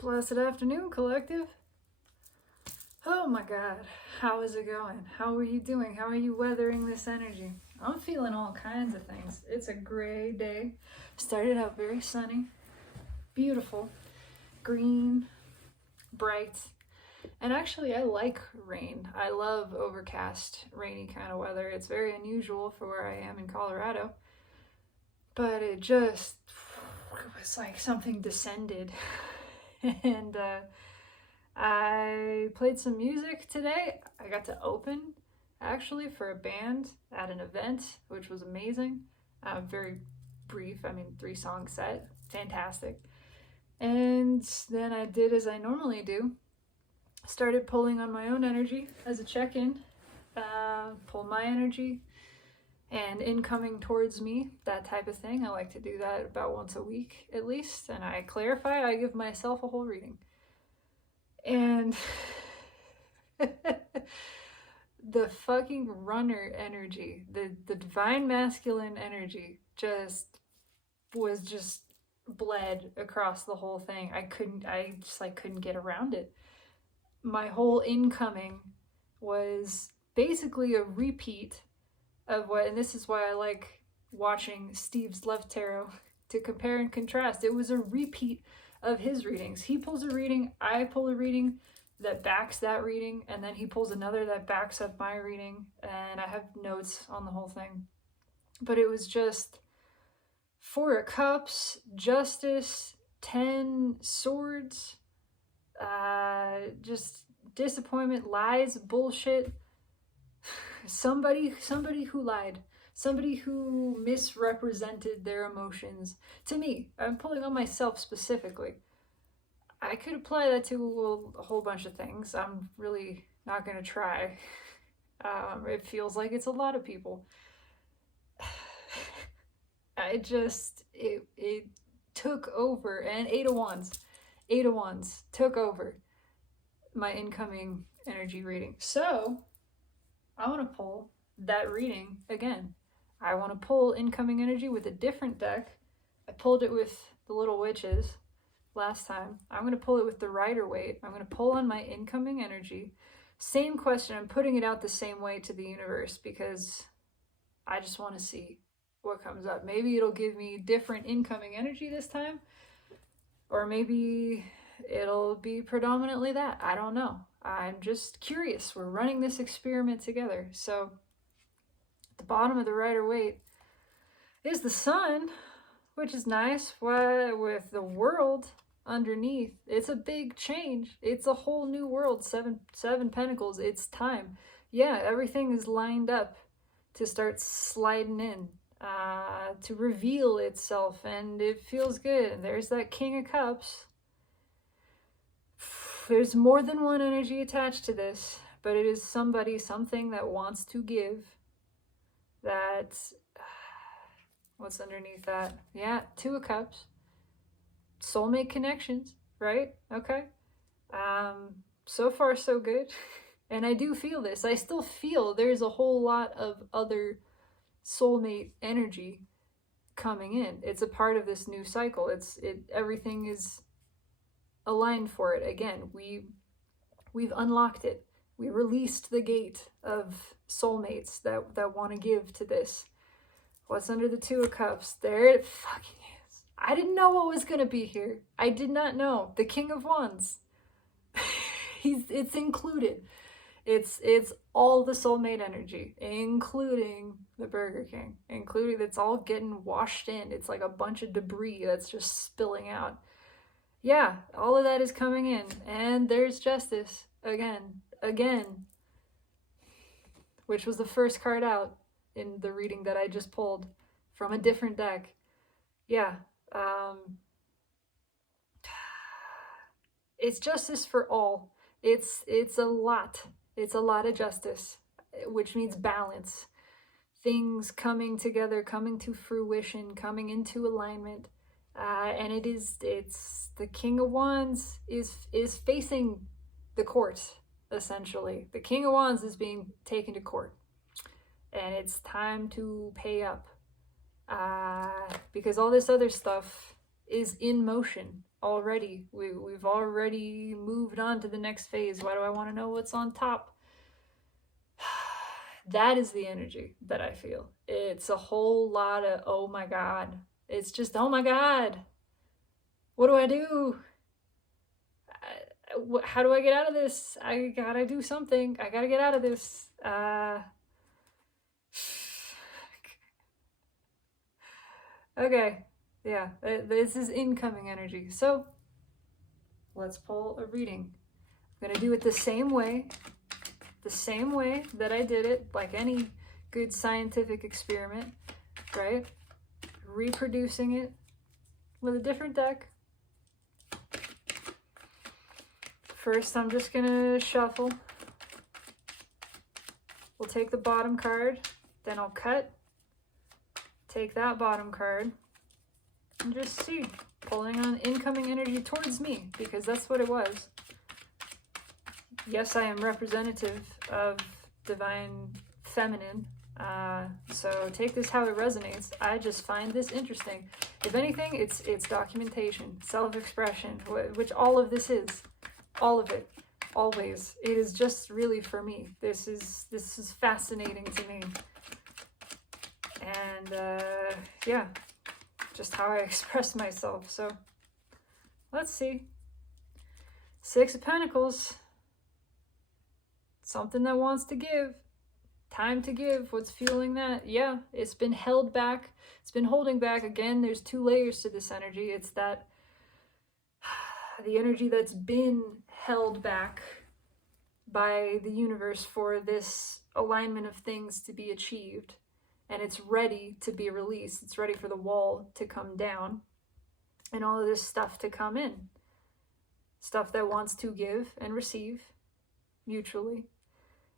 Blessed afternoon, collective. Oh my God, how is it going? How are you doing? How are you weathering this energy? I'm feeling all kinds of things. It's a gray day. Started out very sunny, beautiful, green, bright. And actually, I like rain. I love overcast, rainy kind of weather. It's very unusual for where I am in Colorado. But it was like something descended. And I played some music today. I got to open actually for a band at an event, which was amazing. Very brief, 3-song set, fantastic. And then I did as I normally do, started pulling on my own energy as a check-in, pull my energy and incoming towards me, that type of thing. I like to do that about once a week at least, and I clarify, I give myself a whole reading. And the fucking runner energy, the divine masculine energy was bled across the whole thing. I couldn't get around it. My whole incoming was basically a repeat of what, and this is why I like watching Steve's Love Tarot to compare and contrast. It was a repeat of his readings. He pulls a reading, I pull a reading that backs that reading, and then he pulls another that backs up my reading, and I have notes on the whole thing. But it was just 4 of Cups, Justice, 10 Swords, just disappointment, lies, bullshit. Somebody who lied, somebody who misrepresented their emotions. To me, I'm pulling on myself specifically. I could apply that to a whole bunch of things. I'm really not going to try. It feels like it's a lot of people. It took over, and 8 of Wands took over my incoming energy reading. So I want to pull that reading again. I want to pull incoming energy with a different deck. I pulled it with the Little Witches last time. I'm going to pull it with the Rider-Waite. I'm going to pull on my incoming energy. Same question. I'm putting it out the same way to the universe because I just want to see what comes up. Maybe it'll give me different incoming energy this time, or maybe it'll be predominantly that. I don't know. I'm just curious. We're running this experiment together. So at the bottom of the Rider-Waite is the Sun, which is nice. With the World underneath, it's a big change. It's a whole new world. Seven Pentacles. It's time. Yeah, everything is lined up to start sliding in, to reveal itself, and it feels good. And there's that King of Cups. There's more than one energy attached to this, but it is something that wants to give. That, what's underneath that? Yeah, 2 of Cups. Soulmate connections, right? Okay. So far, so good. And I do feel this. I still feel there's a whole lot of other soulmate energy coming in. It's a part of this new cycle. Everything is aligned for it. Again, we've unlocked it. We released the gate of soulmates that want to give to this. What's under the 2 of Cups? There it fucking is. I didn't know what was gonna be here. I did not know. The King of Wands. It's included. It's all the soulmate energy, including the Burger King, including that's all getting washed in. It's like a bunch of debris that's just spilling out. Yeah, all of that is coming in, and there's Justice again, which was the first card out in the reading that I just pulled from a different deck. Yeah, it's justice for all. It's a lot. It's a lot of justice, which means balance. Things coming together, coming to fruition, coming into alignment. And it's the King of Wands is facing the court, essentially. The King of Wands is being taken to court, and it's time to pay up, because all this other stuff is in motion. already. We've already moved on to the next phase. Why do I want to know what's on top? That is the energy that I feel. It's a whole lot of, oh my God. It's just, oh my God. What do I do? How do I get out of this? I gotta do something. I gotta get out of this. Okay. Yeah, this is incoming energy. So let's pull a reading. I'm gonna do it the same way that I did it, like any good scientific experiment, right? Reproducing it with a different deck. First, I'm just gonna shuffle. We'll take the bottom card, then I'll cut, take that bottom card, and just see, pulling on incoming energy towards me, because that's what it was. Yes, I am representative of divine feminine, so take this how it resonates. I just find this interesting. If anything, it's documentation, self-expression, which all of this is. All of it. Always. It is just really for me. This is fascinating to me. And yeah, just how I express myself. So let's see. Six of Pentacles. Something that wants to give. Time to give. What's fueling that? Yeah, it's been held back. It's been holding back. Again, there's two layers to this energy. It's that the energy that's been held back by the universe for this alignment of things to be achieved, and it's ready to be released. It's ready for the wall to come down and all of this stuff to come in. Stuff that wants to give and receive mutually.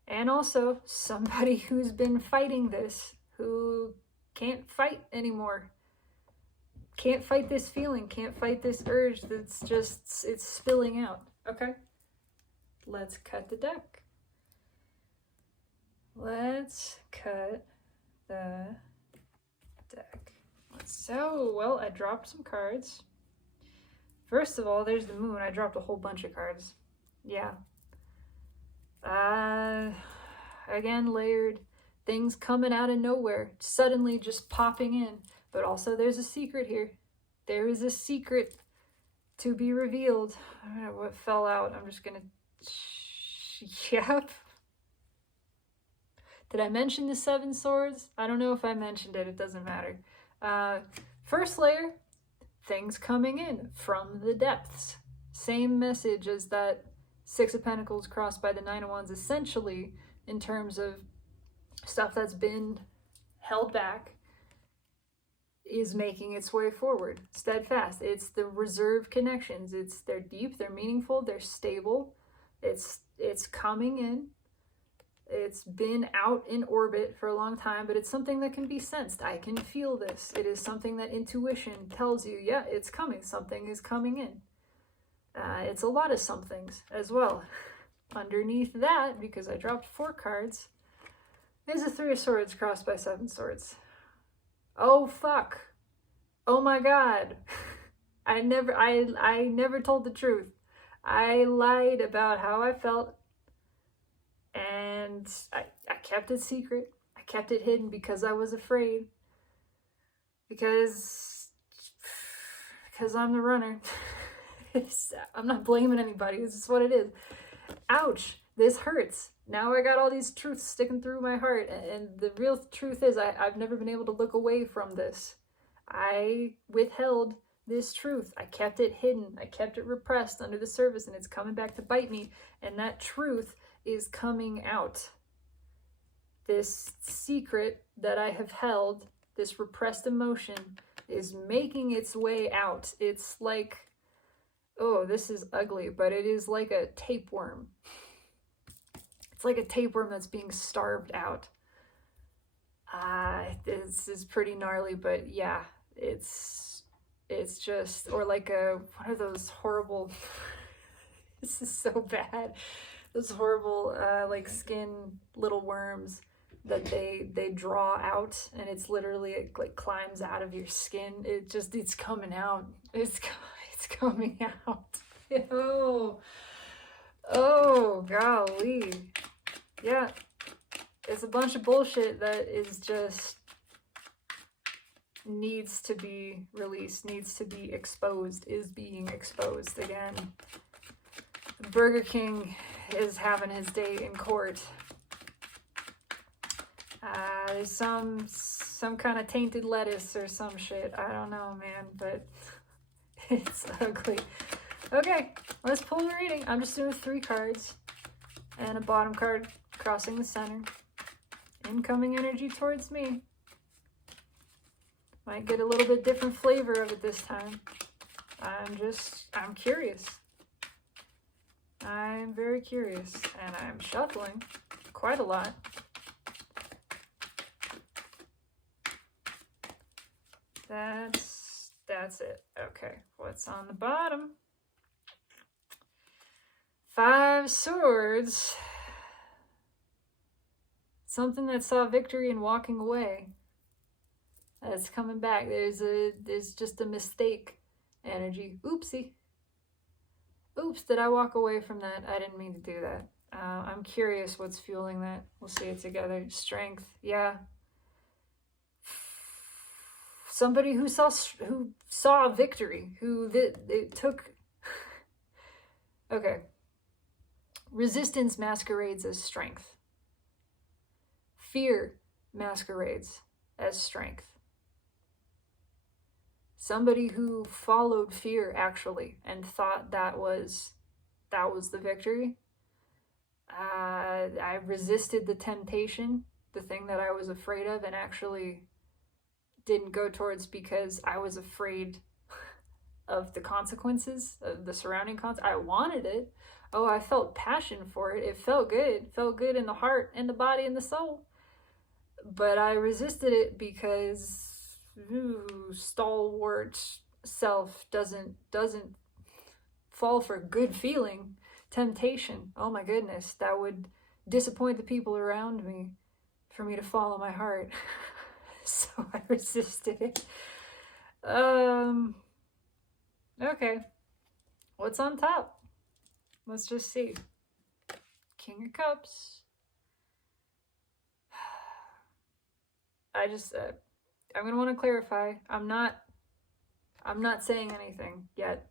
And also somebody who's been fighting this, who can't fight anymore. Can't fight this feeling, can't fight this urge that's just, it's spilling out. Okay, let's cut the deck. Let's cut the deck. So, well, I dropped some cards. First of all, there's the moon. I dropped a whole bunch of cards. Yeah. Again, layered. Things coming out of nowhere, suddenly just popping in. But also there's a secret here. There is a secret to be revealed. I don't know what fell out. I'm just gonna, yep. Did I mention the Seven Swords? I don't know if I mentioned it. It doesn't matter. First layer, things coming in from the depths. Same message as that Six of Pentacles crossed by the Nine of Wands, essentially, in terms of stuff that's been held back, is making its way forward, steadfast. It's the reserved connections. They're deep, they're meaningful, they're stable. It's coming in. It's been out in orbit for a long time, but it's something that can be sensed. I can feel this. It is something that intuition tells you, yeah, it's coming. Something is coming in. It's a lot of somethings as well. Underneath that, because I dropped 4 cards, there's a Three of Swords crossed by 7 Swords. Oh fuck. Oh my God. I never told the truth. I lied about how I felt, and I kept it secret. I kept it hidden because I was afraid. Because I'm the runner. I'm not blaming anybody. This is what it is. Ouch. This hurts. Now I got all these truths sticking through my heart, and the real truth is I've never been able to look away from this. I withheld this truth. I kept it hidden. I kept it repressed under the surface, and it's coming back to bite me, and that truth is coming out. This secret that I have held, this repressed emotion, is making its way out. It's like, oh, this is ugly, but it is like a tapeworm. It's like a tapeworm that's being starved out. This is pretty gnarly, but yeah, it's just, or like one of those horrible, this is so bad, those horrible like skin little worms that they draw out, and it's literally, it like climbs out of your skin. It's coming out. It's It's coming out. Oh, golly. Yeah. It's a bunch of bullshit that is just needs to be released, needs to be exposed, is being exposed again. Burger King is having his day in court. There's some kind of tainted lettuce or some shit. I don't know, man, but it's ugly. Okay, let's pull the reading. I'm just doing 3 cards and a bottom card crossing the center. Incoming energy towards me. Might get a little bit different flavor of it this time. I'm curious. I'm very curious, and I'm shuffling quite a lot. That's it. Okay, what's on the bottom? 5 swords. Something that saw victory in walking away. That's coming back. There's just a mistake energy. Oopsie. Oops, did I walk away from that? I didn't mean to do that. I'm curious what's fueling that. We'll see it together. Strength. Yeah. Somebody who saw victory, it took. Okay. Resistance masquerades as strength. Fear masquerades as strength. Somebody who followed fear actually and thought that was the victory. I resisted the temptation, the thing that I was afraid of, and actually didn't go towards because I was afraid of the consequences, of the surrounding consequences. I wanted it. Oh, I felt passion for it. It felt good. It felt good in the heart and the body and the soul. But I resisted it because stalwart self doesn't fall for good feeling. Temptation. Oh my goodness, that would disappoint the people around me for me to follow my heart. So I resisted it. Okay. What's on top? Let's just see. King of Cups. I'm going to want to clarify. I'm not saying anything yet.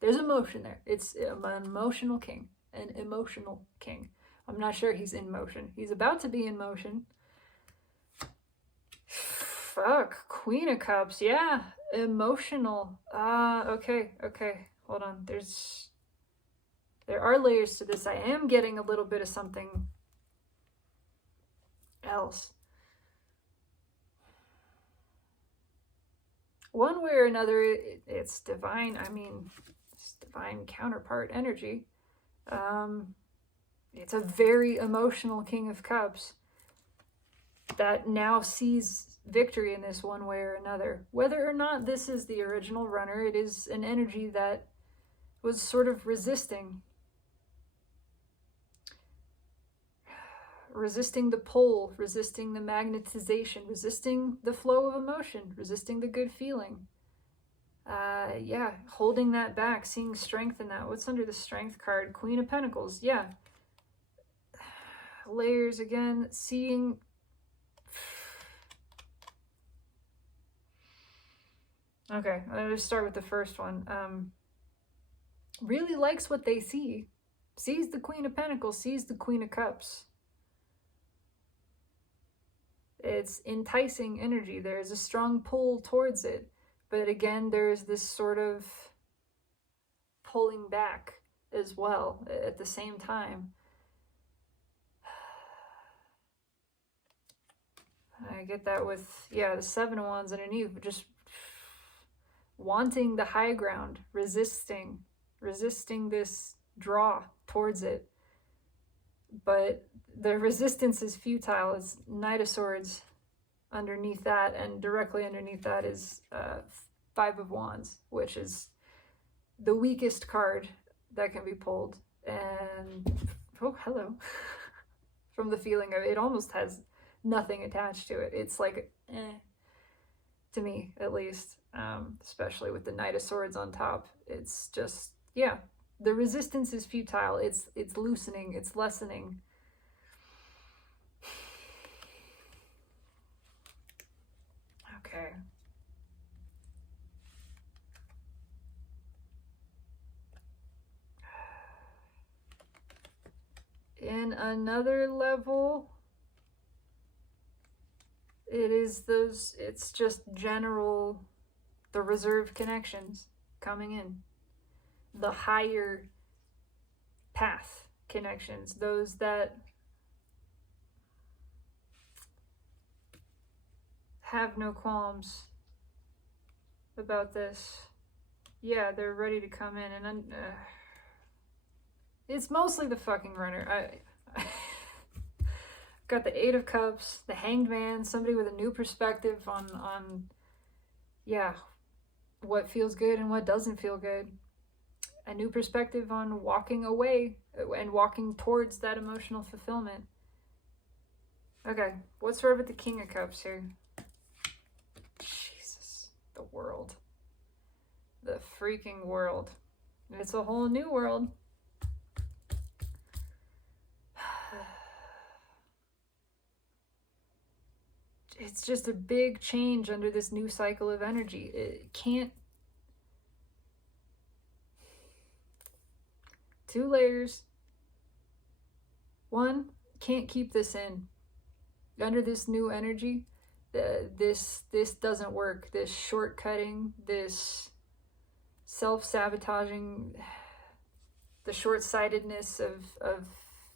There's emotion there. It's an emotional king. An emotional king. I'm not sure he's in motion. He's about to be in motion. Fuck. Queen of Cups. Yeah. Emotional. Okay. Hold on. There are layers to this. I am getting a little bit of something else. One way or another, it's divine. It's divine counterpart energy. It's a very emotional King of Cups that now sees victory in this one way or another. Whether or not this is the original runner, it is an energy that was sort of resisting the pull, resisting the magnetization, resisting the flow of emotion, resisting the good feeling. Yeah, holding that back, seeing strength in that. What's under the strength card? Queen of Pentacles. Yeah. Layers again, seeing. Okay, I'm going to start with the first one. Really likes what they see. Sees the Queen of Pentacles, sees the Queen of Cups. It's enticing energy. There's a strong pull towards it. But again, there's this sort of pulling back as well at the same time. I get that with, yeah, the 7 of Wands underneath. Just wanting the high ground, resisting this draw towards it. But the resistance is futile. It's Knight of Swords underneath that, and directly underneath that is 5 of Wands, which is the weakest card that can be pulled. And oh, hello. From the feeling of it almost has nothing attached to it. It's like to me at least, especially with the Knight of Swords on top. It's just, yeah, the resistance is futile. It's loosening, it's lessening. Okay. In another level, it's just general, the reserved connections coming in. The higher path connections, those that have no qualms about this. Yeah, they're ready to come in, and it's mostly the fucking runner. I got the Eight of Cups, the Hanged Man, somebody with a new perspective on yeah, what feels good and what doesn't feel good. A new perspective on walking away and walking towards that emotional fulfillment. Okay, what's wrong with the King of Cups here? Jesus, the world. The freaking world. It's a whole new world. It's just a big change under this new cycle of energy. It can't. 2 layers. 1, can't keep this in. Under this new energy, this doesn't work. This shortcutting, this self-sabotaging, the short-sightedness of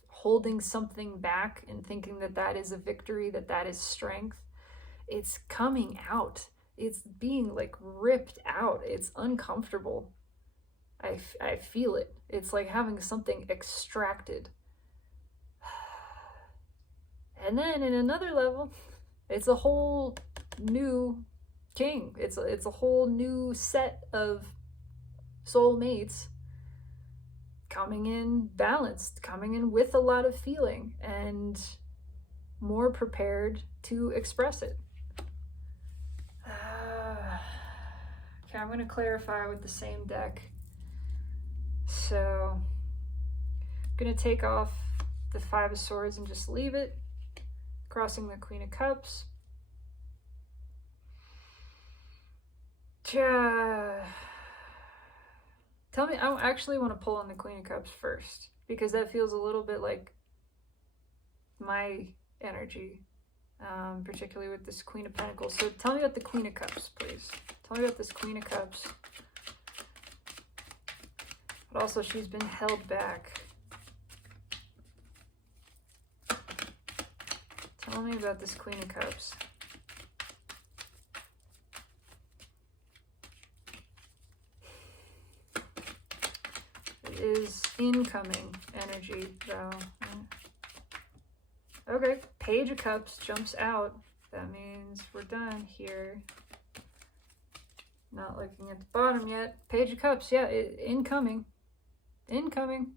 holding something back and thinking that is a victory, that is strength. It's coming out. It's being like ripped out. It's uncomfortable. I feel it. It's like having something extracted. And then in another level, it's a whole new king. It's a whole new set of soulmates coming in balanced, coming in with a lot of feeling and more prepared to express it. Okay, I'm going to clarify with the same deck. So I'm going to take off the Five of Swords and just leave it, crossing the Queen of Cups. Tell me, I actually want to pull on the Queen of Cups first, because that feels a little bit like my energy, particularly with this Queen of Pentacles. So tell me about the Queen of Cups, please. Tell me about this Queen of Cups. But also, she's been held back. Tell me about this Queen of Cups. It is incoming energy, though. Okay, Page of Cups jumps out. That means we're done here. Not looking at the bottom yet. Page of Cups, yeah, incoming. Incoming.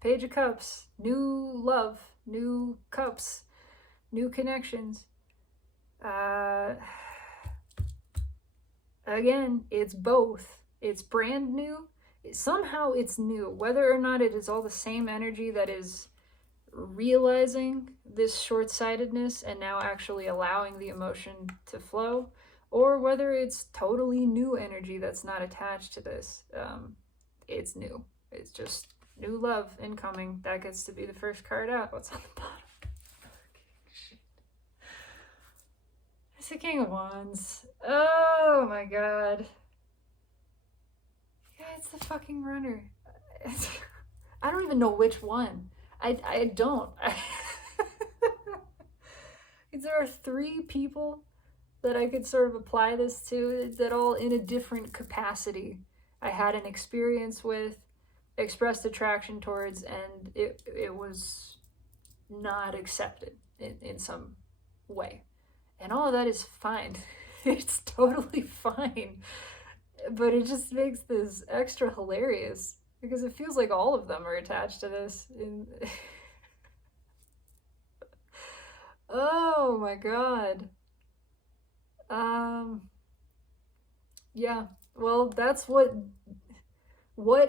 Page of Cups. New love. New cups. New connections. Again, it's both. It's brand new. Somehow it's new. Whether or not it is all the same energy that is realizing this short-sightedness and now actually allowing the emotion to flow, or whether it's totally new energy that's not attached to this. It's new. It's just new love incoming. That gets to be the first card out. What's on the bottom? It's the King of Wands. Oh my god. Yeah, it's the fucking runner. I don't even know which one. I don't. There are 3 people that I could sort of apply this to, that all in a different capacity I had an experience with, expressed attraction towards, and it was not accepted in some way. And all of that is fine. It's totally fine. But it just makes this extra hilarious, because it feels like all of them are attached to this. Oh my god. Yeah. Well, that's what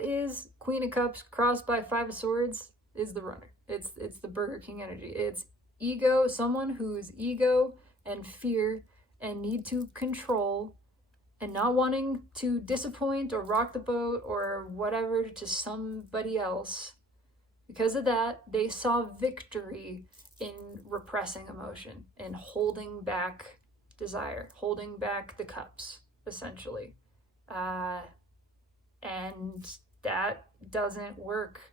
is Queen of Cups crossed by Five of Swords is the runner. It's the Burger King energy. It's ego, someone whose ego and fear and need to control and not wanting to disappoint or rock the boat or whatever to somebody else. Because of that, they saw victory in repressing emotion and holding back desire, holding back the cups, essentially. And that doesn't work.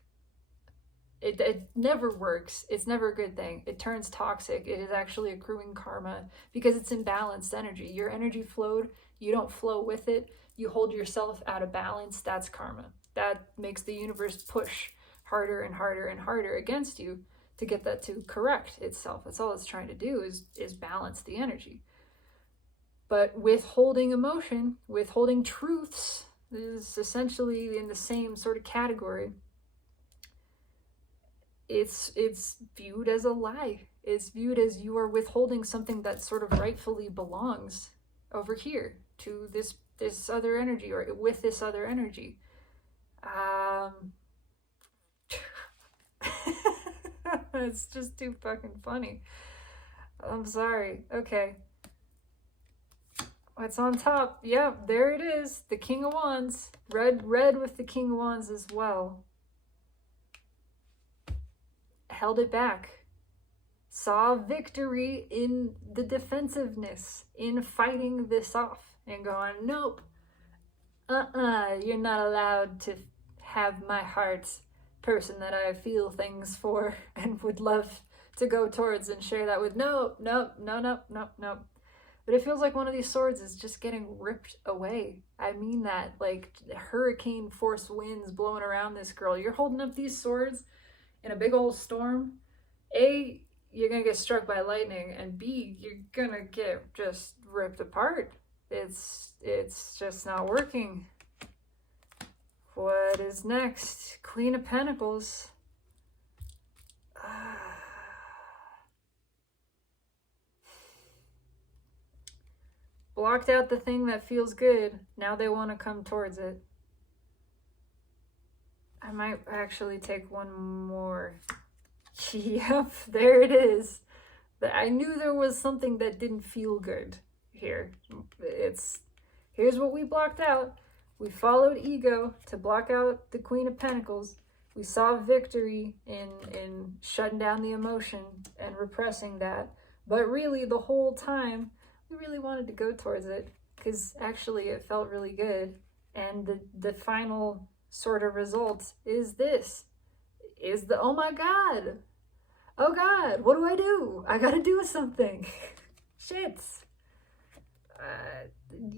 It never works. It's never a good thing. It turns toxic. It is actually accruing karma because it's imbalanced energy. Your energy flowed. You don't flow with it. You hold yourself out of balance. That's karma. That makes the universe push harder and harder and harder against you to get that to correct itself. That's all it's trying to do is balance the energy. But withholding emotion, withholding truths is essentially in the same sort of category. It's viewed as a lie. It's viewed as you are withholding something that sort of rightfully belongs over here to this other energy or with this other energy. It's just too fucking funny. I'm sorry. Okay. What's on top? Yeah, there it is. The King of Wands. Red with the King of Wands as well. Held it back. Saw victory in the defensiveness, in fighting this off and going, nope. You're not allowed to have my heart, person that I feel things for and would love to go towards and share that with. No. But it feels like one of these swords is just getting ripped away. I mean that, like hurricane force winds blowing around this girl. You're holding up these swords in a big old storm. A, you're gonna get struck by lightning, and B, you're gonna get just ripped apart. It's just not working. What is next? Queen of Pentacles. Blocked out the thing that feels good. Now they want to come towards it. I might actually take one more. Yep, there it is. I knew there was something that didn't feel good here. Here's what we blocked out. We followed ego to block out the Queen of Pentacles. We saw victory in shutting down the emotion and repressing that. But really, the whole time, we really wanted to go towards it because actually it felt really good. And the final sort of result is this. Is the, oh my God. Oh God, what do? I gotta do something. Shit.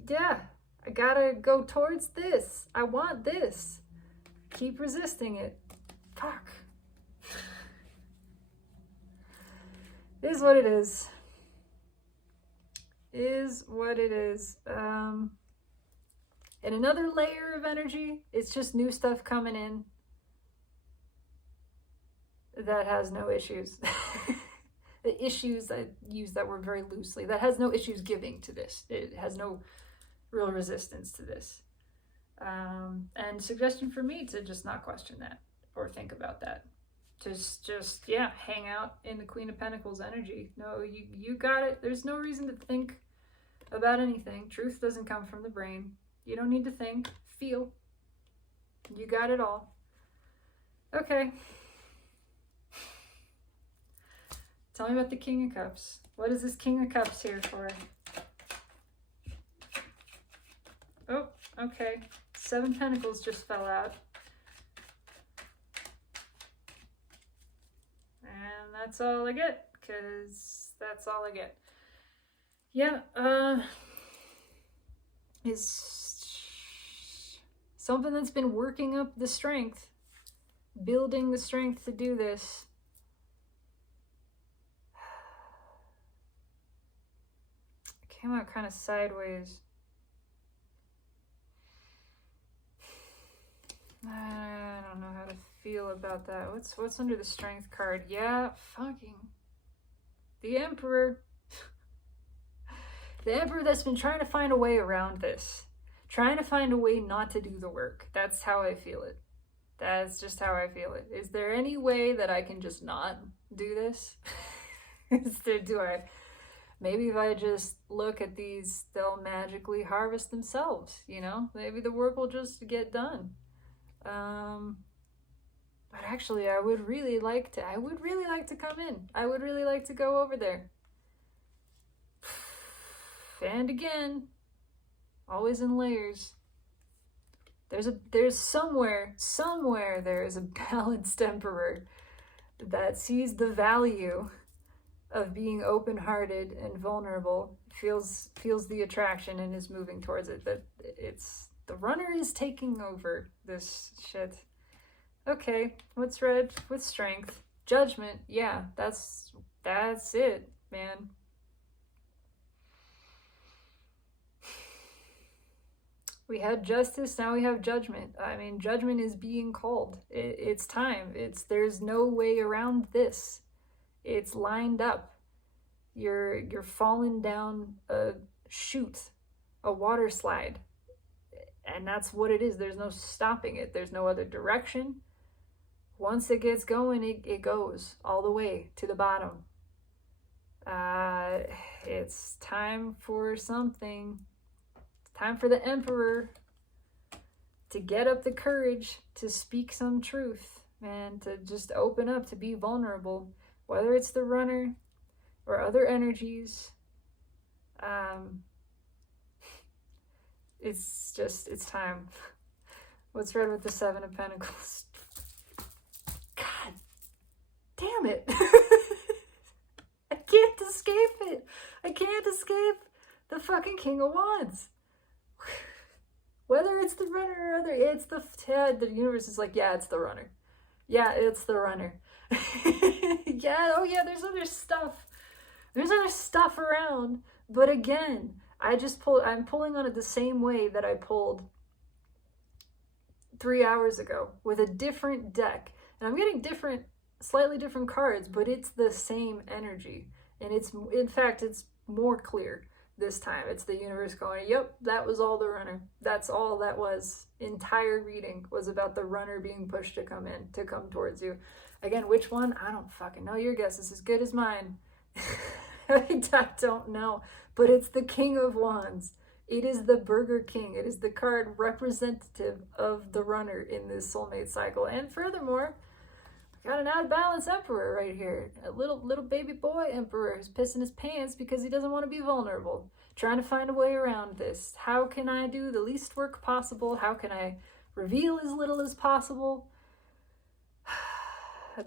Yeah, I gotta go towards this. I want this. Keep resisting it. Fuck. Is what it is. Is what it is. And another layer of energy, it's just new stuff coming in that has no issues. The issues, I use that word very loosely, that has no issues giving to this. It has no real resistance to this. And suggestion for me to just not question that or think about that. Just yeah, hang out in the Queen of Pentacles energy. No, you got it. There's no reason to think about anything. Truth doesn't come from the brain. You don't need to think. Feel. You got it all. Okay. Tell me about the King of Cups. What is this King of Cups here for? Oh, okay. 7 Pentacles just fell out. And that's all I get, because that's all I get. Yeah, is something that's been working up the strength, building the strength to do this. Came out kind of sideways. I don't know how to feel about that. What's under the strength card? Yeah, fucking the Emperor. The Emperor that's been trying to find a way around this. Trying to find a way not to do the work. That's how I feel it. That's just how I feel it. Is there any way that I can just not do this? Maybe if I just look at these, they'll magically harvest themselves, you know? Maybe the work will just get done. But actually, I would really like to come in. I would really like to go over there. And again, always in layers. There's somewhere there is a balanced emperor that sees the value of being open-hearted and vulnerable, feels the attraction and is moving towards it. That it's the runner is taking over this shit. Okay, what's red with strength? Judgment. Yeah, that's it, man. We had justice, now we have judgment. I mean, judgment is being called. It's time. There's no way around this. It's lined up. You're falling down a chute, a water slide. And that's what it is. There's no stopping it. There's no other direction. Once it gets going, it goes all the way to the bottom. It's time for something. Time for the Emperor to get up the courage to speak some truth, man, to just open up, to be vulnerable, whether it's the runner or other energies. It's time. What's red with the Seven of Pentacles? God damn it. I can't escape it. I can't escape the fucking King of Wands. Whether it's the runner or other, it's the universe is like, yeah, it's the runner. Yeah, it's the runner. Yeah, oh yeah, there's other stuff. There's other stuff around. But again, I'm pulling on it the same way that I pulled 3 hours ago with a different deck. And I'm getting slightly different cards, but it's the same energy. And in fact, it's more clear. This time it's the universe going, yep, that was all the runner. That's all that was. Entire reading was about the runner being pushed to come towards you. Again, which one? I don't fucking know. Your guess is as good as mine. I don't know. But it's the King of Wands. It is the Burger King. It is the card representative of the runner in this soulmate cycle. And furthermore, got an out of balance emperor right here. A little baby boy emperor who's pissing his pants because he doesn't want to be vulnerable. Trying to find a way around this. How can I do the least work possible? How can I reveal as little as possible?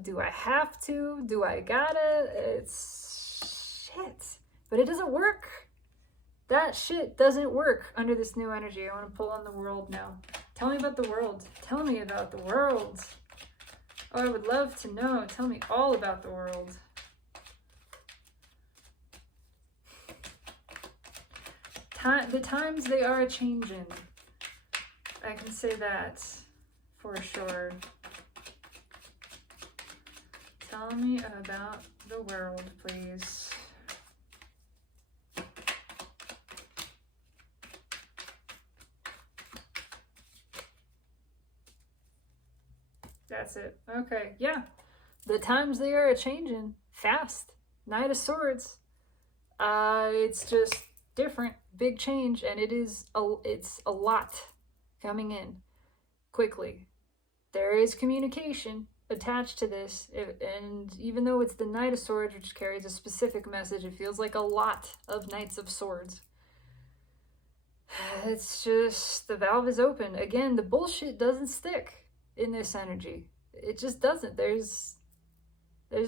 Do I have to? Do I gotta? It's shit. But it doesn't work. That shit doesn't work under this new energy. I want to pull on the world now. Tell me about the world. Tell me about the world. Oh, I would love to know. Tell me all about the world. The times they are a-changin'. I can say that for sure. Tell me about the world, please. That's it. Okay, yeah. The times they are a-changin' fast. Knight of Swords. It's just different. Big change, and it's a lot coming in quickly. There is communication attached to this, and even though it's the Knight of Swords, which carries a specific message, it feels like a lot of Knights of Swords. It's just, the valve is open. Again, the bullshit doesn't stick in this energy. It just doesn't. There's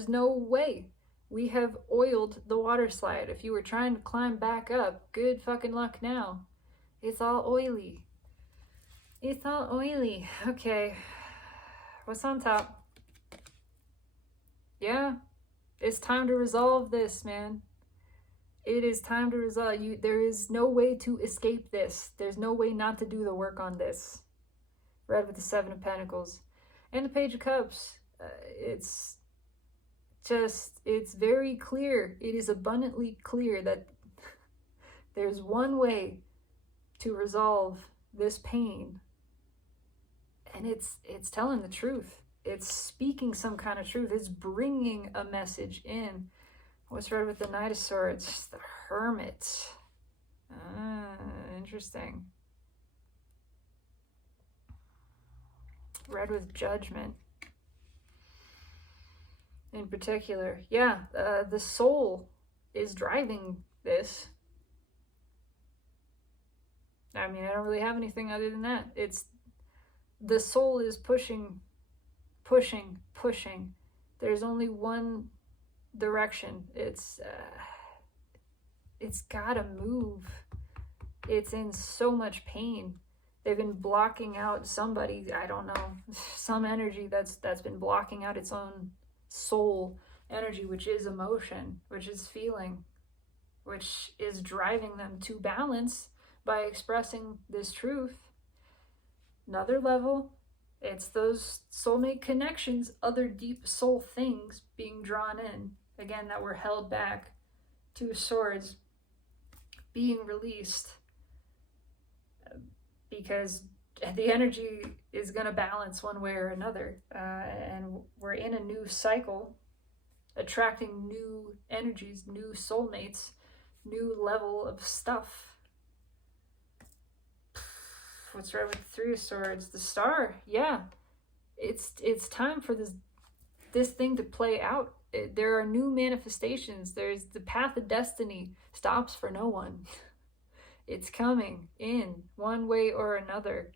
no way. We have oiled the water slide. If you were trying to climb back up, good fucking luck now. It's all oily. It's all oily. Okay. What's on top? Yeah. It's time to resolve this, man. It is time to resolve. There is no way to escape this. There's no way not to do the work on this. Red with the Seven of Pentacles. And the Page of Cups. It's very clear. It is abundantly clear that There's one way to resolve this pain, and it's telling the truth. It's speaking some kind of truth. It's bringing a message in. What's read with the Knight of Swords? The Hermit. Interesting. Read with Judgment. In particular, yeah, the soul is driving this. I mean, I don't really have anything other than that. It's the soul is pushing. There's only one direction. It's gotta move. It's in so much pain. They've been blocking out somebody, I don't know, some energy that's been blocking out its own soul energy, which is emotion, which is feeling, which is driving them to balance by expressing this truth. Another level, it's those soulmate connections, other deep soul things being drawn in, again, that were held back. Two of Swords being released, because the energy is going to balance one way or another, and we're in a new cycle, attracting new energies, new soulmates, new level of stuff. What's right with the Three of Swords? The Star. Yeah, it's time for this thing to play out. There are new manifestations. There's the path of destiny stops for no one. It's coming in one way or another.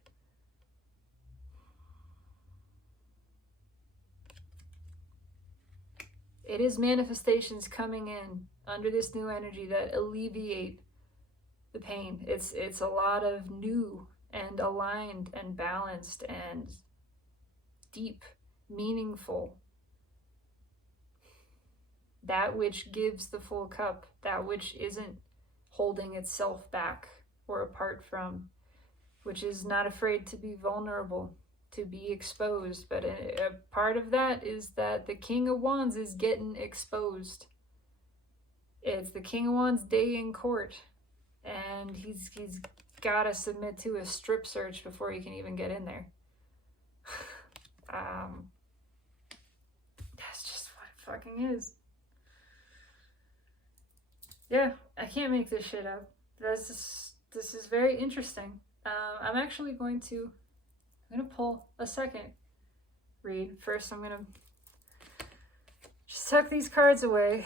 It is manifestations coming in under this new energy that alleviate the pain. It's a lot of new and aligned and balanced and deep, meaningful. That which gives the full cup, that which isn't holding itself back or apart from, which is not afraid to be vulnerable, to be exposed. But a part of that is that the King of Wands is getting exposed. It's the King of Wands day in court, and he's got to submit to a strip search before he can even get in there. That's just what it fucking is. Yeah, I can't make this shit up. This is very interesting. I'm actually going to pull a second read. First, I'm gonna just tuck these cards away.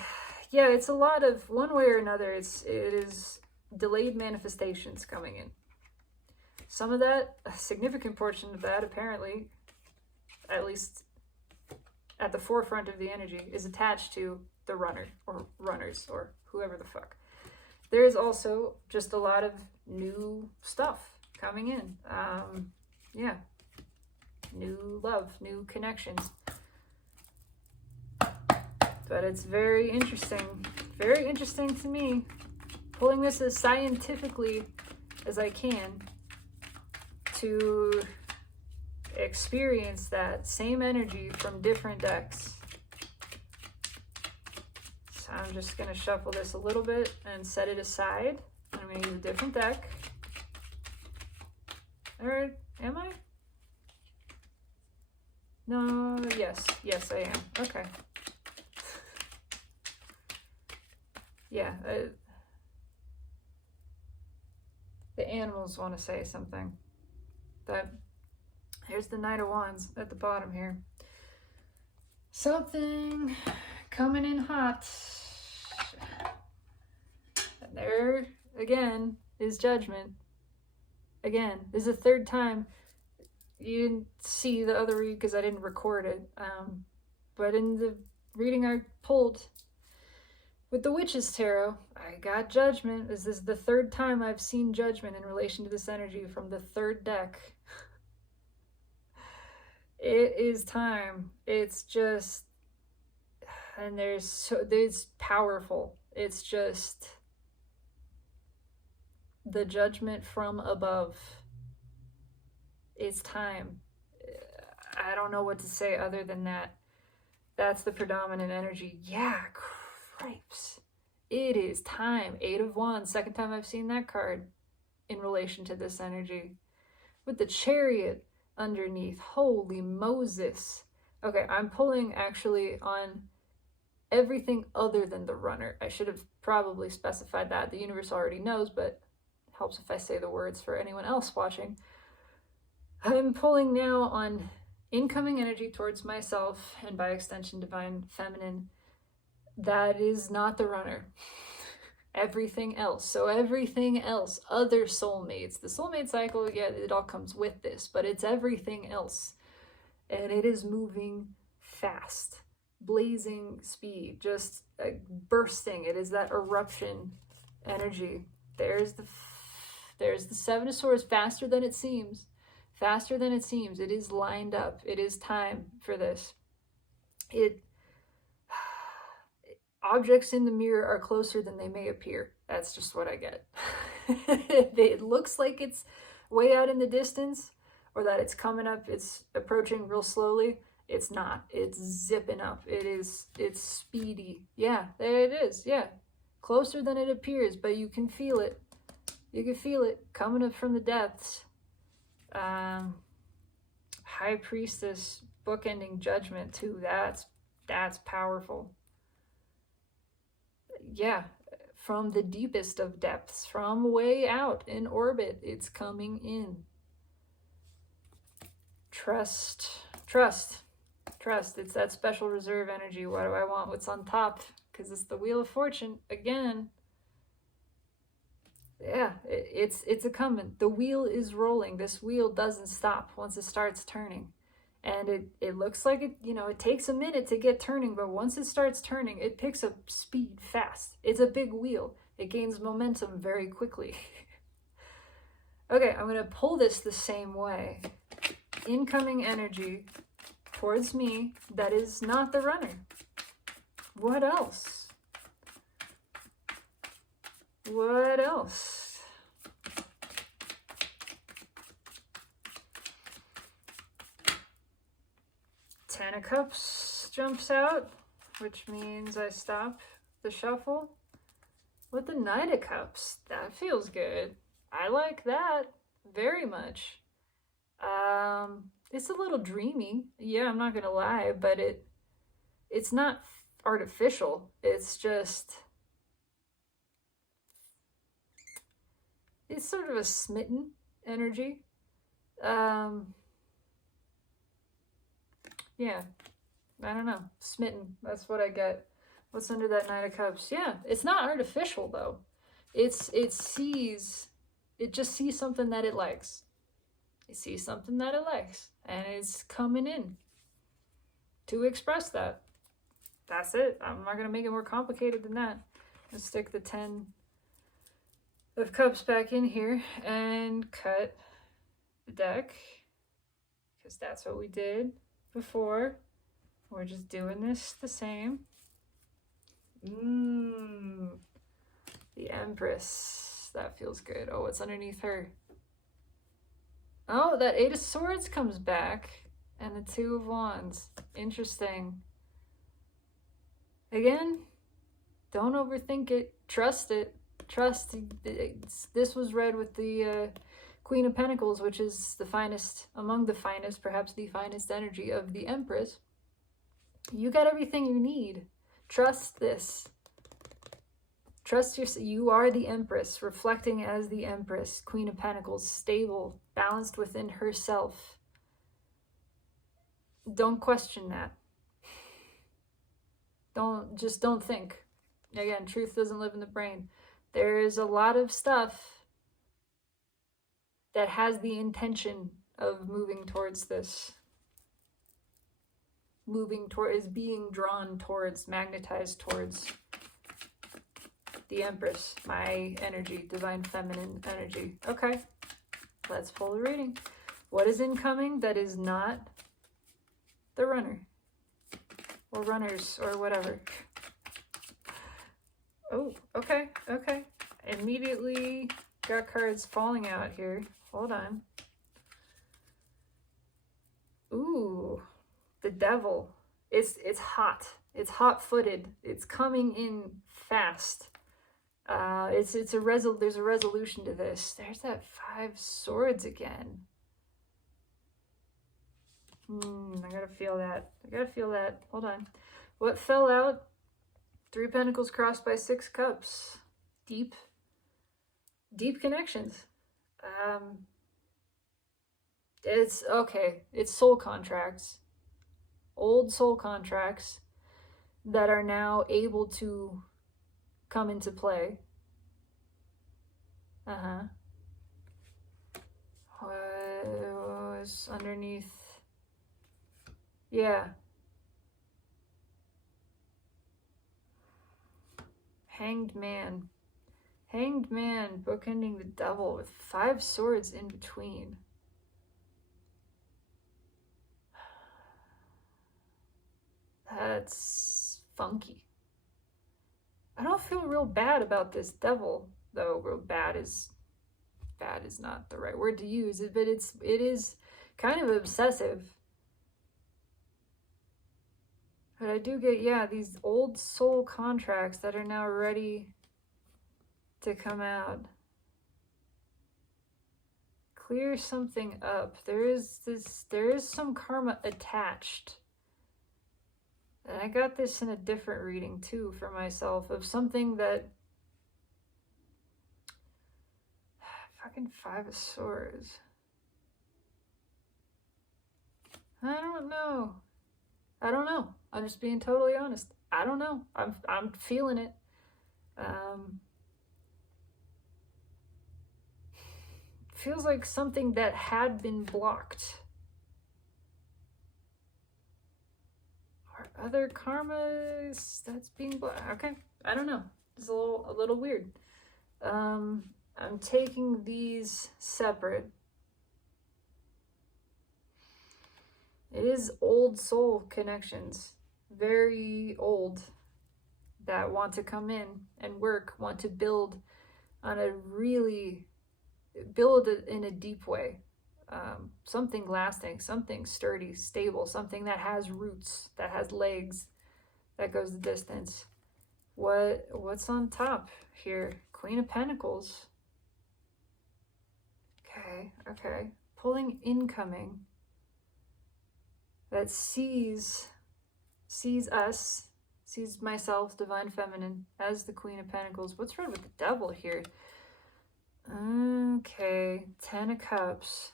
Yeah, it's a lot of, one way or another, it is delayed manifestations coming in. Some of that, a significant portion of that, apparently, at least at the forefront of the energy, is attached to the runner or runners or whoever the fuck. There is also just a lot of new stuff coming in. Yeah, new love, new connections. But it's very interesting to me, pulling this as scientifically as I can to experience that same energy from different decks. So I'm just going to shuffle this a little bit and set it aside. I'm going to use a different deck. Or am I? No, yes, I am. Okay. Yeah, the animals want to say something. But here's the Knight of Wands at the bottom here. Something coming in hot. And there, again, is Judgment. Again, this is the third time. You didn't see the other read because I didn't record it. But in the reading I pulled with the Witch's Tarot, I got Judgment. This is the third time I've seen Judgment in relation to this energy from the third deck. It is time. It's just, and it's powerful. It's just the judgment from above. It's time. I don't know what to say other than that. That's the predominant energy. Yeah, cripes. It is time. 8 of Wands, second time I've seen that card in relation to this energy. With the Chariot underneath. Holy Moses. Okay, I'm pulling actually on everything other than the Runner. I should have probably specified that. The universe already knows, but it helps if I say the words for anyone else watching. I'm pulling now on incoming energy towards myself, and by extension, divine feminine. That is not the Runner. Everything else. So everything else, other soulmates. The soulmate cycle, yeah, it all comes with this, but it's everything else. And it is moving fast. Blazing speed, just bursting. It is that eruption energy. There's the Seven of Swords, faster than it seems. Faster than it seems. It is lined up. It is time for this. Objects in the mirror are closer than they may appear. That's just what I get. It looks like it's way out in the distance, or that it's coming up, it's approaching real slowly. It's not. It's zipping up. It's speedy. Yeah, there it is. Yeah. Closer than it appears, but you can feel it. You can feel it coming up from the depths. High Priestess, bookending Judgment too. That's powerful. Yeah, from the deepest of depths, from way out in orbit, it's coming in. Trust. It's that special reserve energy. What do I want? What's on top? Because it's the Wheel of Fortune again. Yeah, it's a coming. The wheel is rolling. This wheel doesn't stop once it starts turning. And it looks like it, it takes a minute to get turning, but once it starts turning, it picks up speed fast. It's a big wheel. It gains momentum very quickly. Okay, I'm going to pull this the same way. Incoming energy towards me that is not the Runner. What else? What else? Ten of Cups jumps out, which means I stop the shuffle with the Knight of Cups. That feels good. I like that very much. It's a little dreamy. Yeah, I'm not gonna lie, but it's not artificial. It's just, it's sort of a smitten energy. Yeah, I don't know. Smitten, that's what I get. What's under that Knight of Cups? Yeah, it's not artificial though. It just sees something that it likes. It sees something that it likes, and it's coming in to express that. That's it. I'm not gonna make it more complicated than that. Let's stick the 10 of Cups back in here and cut the deck, because that's what we did before. We're just doing this the same. The Empress. That feels good. Oh, what's underneath her? Oh, that 8 of Swords comes back, and the 2 of Wands. Interesting. Again, don't overthink it. Trust it. Trust. This was read with the Queen of Pentacles, which is the finest, among the finest, perhaps the finest energy of the Empress. You got everything you need. Trust this. Trust yourself. You are the Empress, reflecting as the Empress. Queen of Pentacles, stable, balanced within herself. Don't question that. Don't think. Again, truth doesn't live in the brain. There is a lot of stuff that has the intention of moving towards this. Is being drawn towards, magnetized towards the Empress, my energy, divine feminine energy. Okay, let's pull the reading. What is incoming that is not the Runner? Or runners, or whatever. Oh, okay. Immediately got cards falling out here. Hold on. Ooh, the Devil. It's hot. It's hot-footed. It's coming in fast. There's a resolution to this. There's that 5 swords again. I gotta feel that. Hold on. What fell out? 3 pentacles crossed by 6 cups. Deep connections. It's okay. It's soul contracts. Old soul contracts that are now able to come into play. What was underneath? Yeah. Hanged man. Hanged man bookending the devil with 5 swords in between. That's funky. I don't feel real bad about this devil, though. Real bad is not the right word to use, but it is kind of obsessive. But I do get, yeah, these old soul contracts that are now ready to come out. Clear something up. There is some karma attached. And I got this in a different reading too for myself, of something that fucking 5 of swords. I don't know. I'm just being totally honest. I don't know. I'm feeling it. Feels like something that had been blocked. Or other karmas that's being blocked. Okay, I don't know. It's a little weird. I'm taking these separate. It is old soul connections, very old, that want to come in and work, want to build in a deep way. Something lasting, something sturdy, stable, something that has roots, that has legs, that goes the distance. What's on top here? Queen of Pentacles. Okay. Pulling incoming. That sees us, sees myself, divine feminine, as the Queen of Pentacles. What's wrong with the devil here? Okay, 10 of Cups.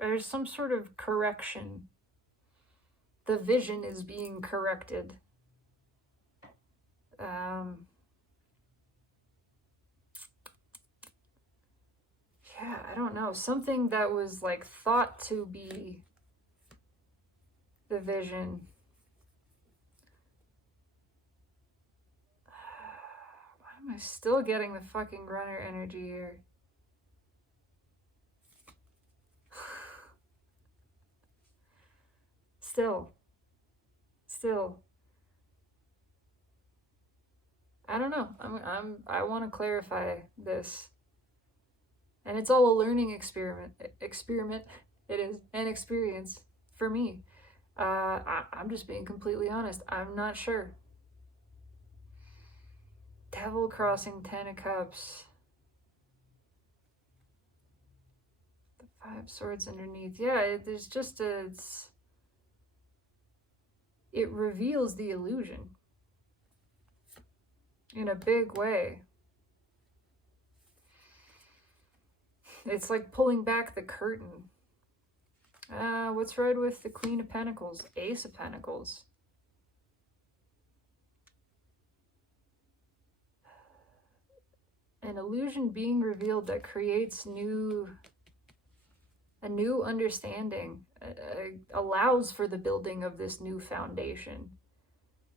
There's some sort of correction. The vision is being corrected. Yeah, I don't know. Something that was like thought to be the vision. Why am I still getting the fucking runner energy here? Still. I don't know. I want to clarify this. And it's all a learning experiment. It is an experience for me. I'm just being completely honest. I'm not sure. Devil crossing 10 of Cups. The 5 swords underneath. Yeah, there's just it reveals the illusion in a big way. It's like pulling back the curtain. What's right with the Queen of Pentacles? Ace of Pentacles. An illusion being revealed that creates a new understanding, allows for the building of this new foundation.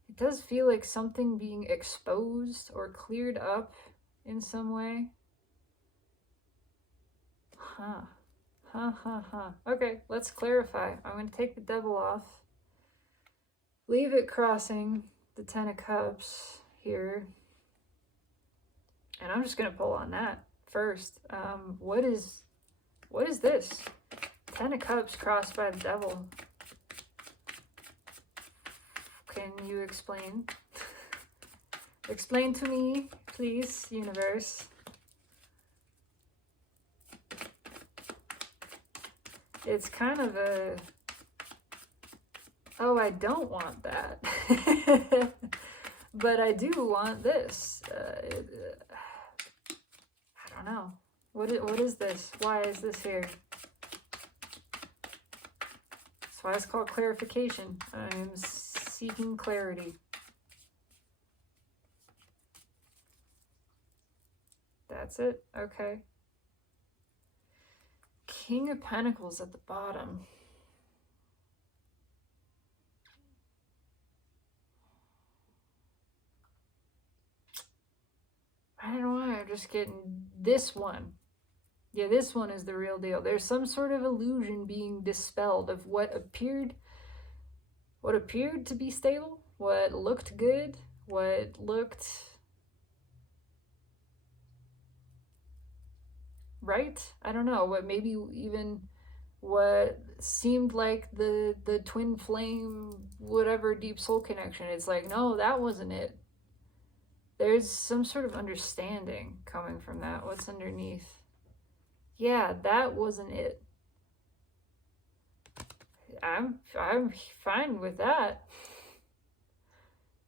It does feel like something being exposed or cleared up in some way. Okay, let's clarify. I'm going to take the devil off. Leave it crossing the 10 of Cups here. And I'm just going to pull on that first. What is this? 10 of Cups crossed by the devil. Can you explain? Explain to me, please, universe. It's kind of a, oh, I don't want that. But I do want this. I don't know. What is this? Why is this here? That's why it's called clarification. I'm seeking clarity. That's it? Okay. King of Pentacles at the bottom. I don't know why, I'm just getting this one. Yeah, this one is the real deal. There's some sort of illusion being dispelled of what appeared to be stable, what looked good, what looked right. I don't know, what maybe even what seemed like the twin flame, whatever deep soul connection. It's like, no, that wasn't it. There's some sort of understanding coming from that. What's underneath? Yeah, that wasn't it. I'm fine with that.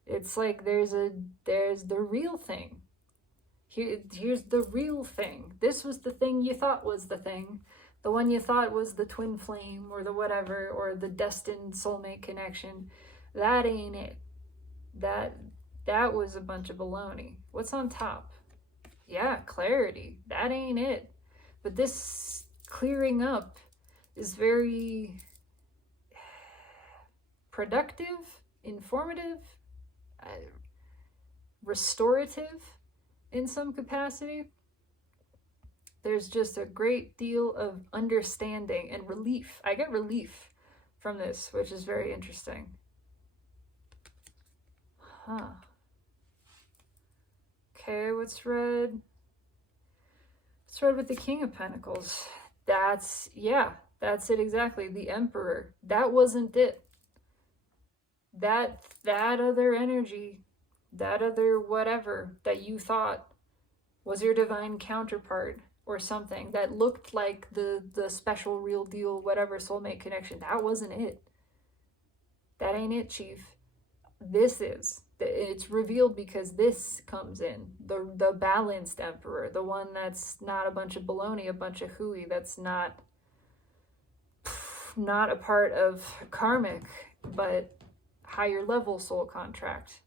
It's like there's the real thing. Here's the real thing. This was the thing you thought was the thing. The one you thought was the twin flame or the whatever, or the destined soulmate connection. That ain't it. That was a bunch of baloney. What's on top? Yeah, clarity. That ain't it. But this clearing up is very productive, informative, restorative in some capacity. There's just a great deal of understanding and relief. I get relief from this, which is very interesting. Huh. Okay, what's red? What's red with the King of Pentacles? That's it exactly. The Emperor. That wasn't it. That other energy, that other whatever that you thought was your divine counterpart or something that looked like the special real deal whatever soulmate connection, that wasn't it. That ain't it, Chief. This is. It's revealed because this comes in. The balanced Emperor, the one that's not a bunch of baloney, a bunch of hooey, that's not a part of karmic, but higher level soul contract.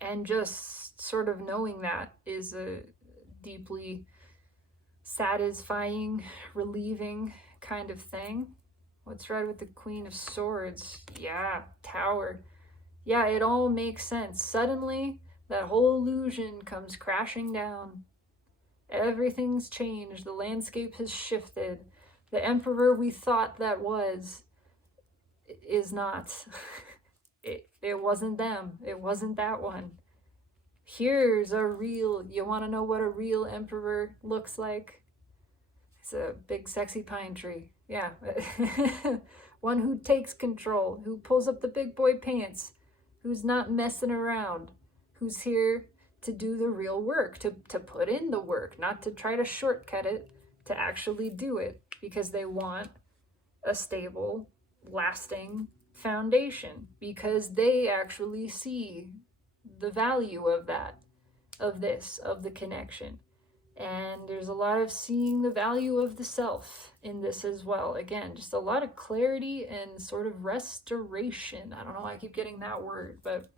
And just sort of knowing that is a deeply satisfying, relieving kind of thing. What's red with the Queen of Swords? Yeah, Tower. Yeah, it all makes sense. Suddenly, that whole illusion comes crashing down. Everything's changed. The landscape has shifted. The Emperor we thought that was is not. It wasn't them. It wasn't that one. Here's a real, you want to know what a real Emperor looks like? It's a big sexy pine tree. Yeah. One who takes control, who pulls up the big boy pants, who's not messing around, who's here to do the real work, to put in the work, not to try to shortcut it, to actually do it, because they want a stable, lasting foundation, because they actually see the value of that, of this, of the connection. And there's a lot of seeing the value of the self in this as well. Again, just a lot of clarity and sort of restoration. I don't know why I keep getting that word, but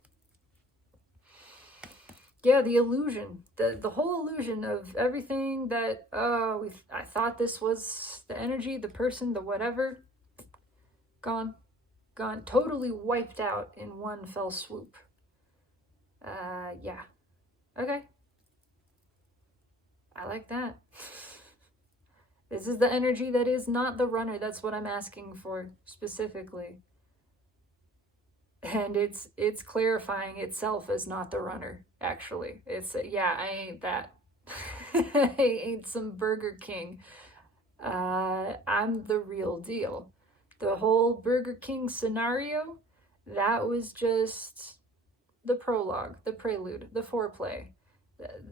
yeah, the illusion, the whole illusion of everything that, I thought this was the energy, the person, the whatever, gone, totally wiped out in one fell swoop. Yeah, okay. I like that. This is the energy that is not the runner. That's what I'm asking for specifically. And it's clarifying itself as not the runner, actually. It's, yeah, I ain't that. I ain't some Burger King. I'm the real deal. The whole Burger King scenario, that was just the prologue, the prelude, the foreplay.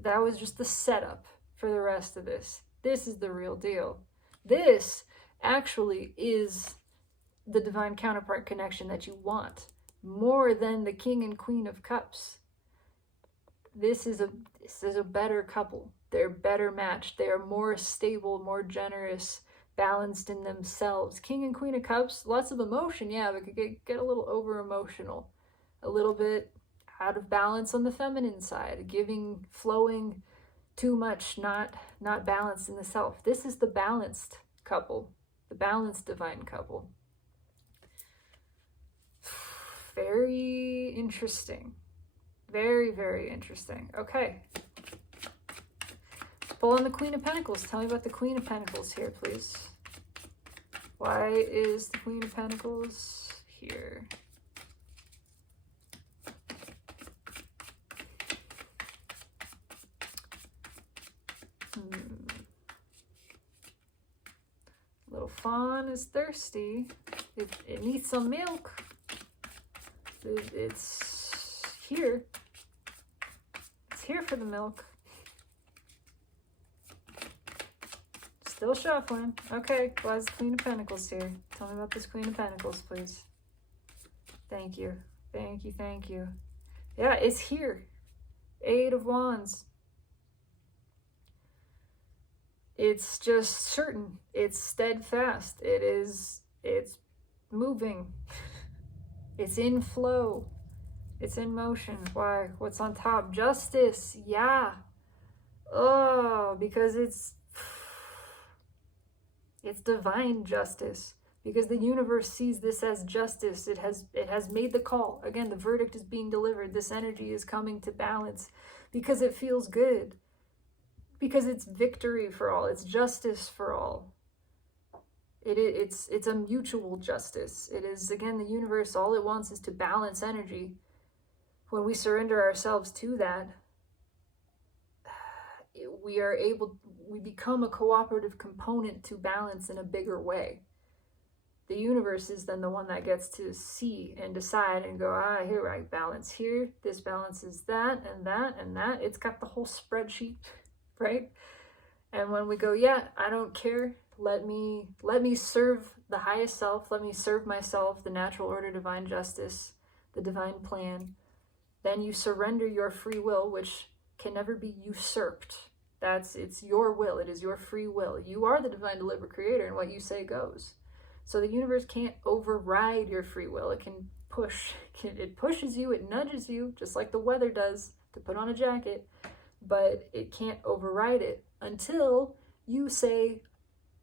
That was just the setup for the rest of this. This is the real deal. This actually is the divine counterpart connection that you want, more than the King and Queen of Cups. This is a better couple. They're better matched. They are more stable, more generous, balanced in themselves. King and Queen of Cups, lots of emotion, yeah, but could get a little over emotional, a little bit out of balance on the feminine side, giving, flowing too much, not balanced in the self. This is the balanced couple, the balanced divine couple. Very interesting. Very, very interesting. Okay. Pull on the Queen of Pentacles. Tell me about the Queen of Pentacles here, please. Why is the Queen of Pentacles here? Little fawn is thirsty. It needs some milk. It's here. It's here for the milk. Still shuffling. Okay, why is the Queen of Pentacles here? Tell me about this Queen of Pentacles, please. Thank you. Thank you, thank you. Yeah, it's here. Eight of Wands. It's just certain. It's steadfast. It's moving. It's in flow. It's in motion. Why? What's on top? Justice. Yeah. Oh, because it's divine justice. Because the universe sees this as justice. It has made the call. Again, the verdict is being delivered. This energy is coming to balance because it feels good. Because it's victory for all. It's justice for all. It's a mutual justice. It is, again, the universe, all it wants is to balance energy. When we surrender ourselves to that, we become a cooperative component to balance in a bigger way. The universe is then the one that gets to see and decide and go, here I balance here, this balances that and that and that. It's got the whole spreadsheet, right? And when we go, yeah, I don't care, let me serve the highest self, let me serve myself, the natural order, divine justice, the divine plan, then you surrender your free will, which can never be usurped. It's your will. It is your free will. You are the divine deliberate creator, and what you say goes. So the universe can't override your free will. It can push. It pushes you. It nudges you, just like the weather does to put on a jacket. But it can't override it until you say,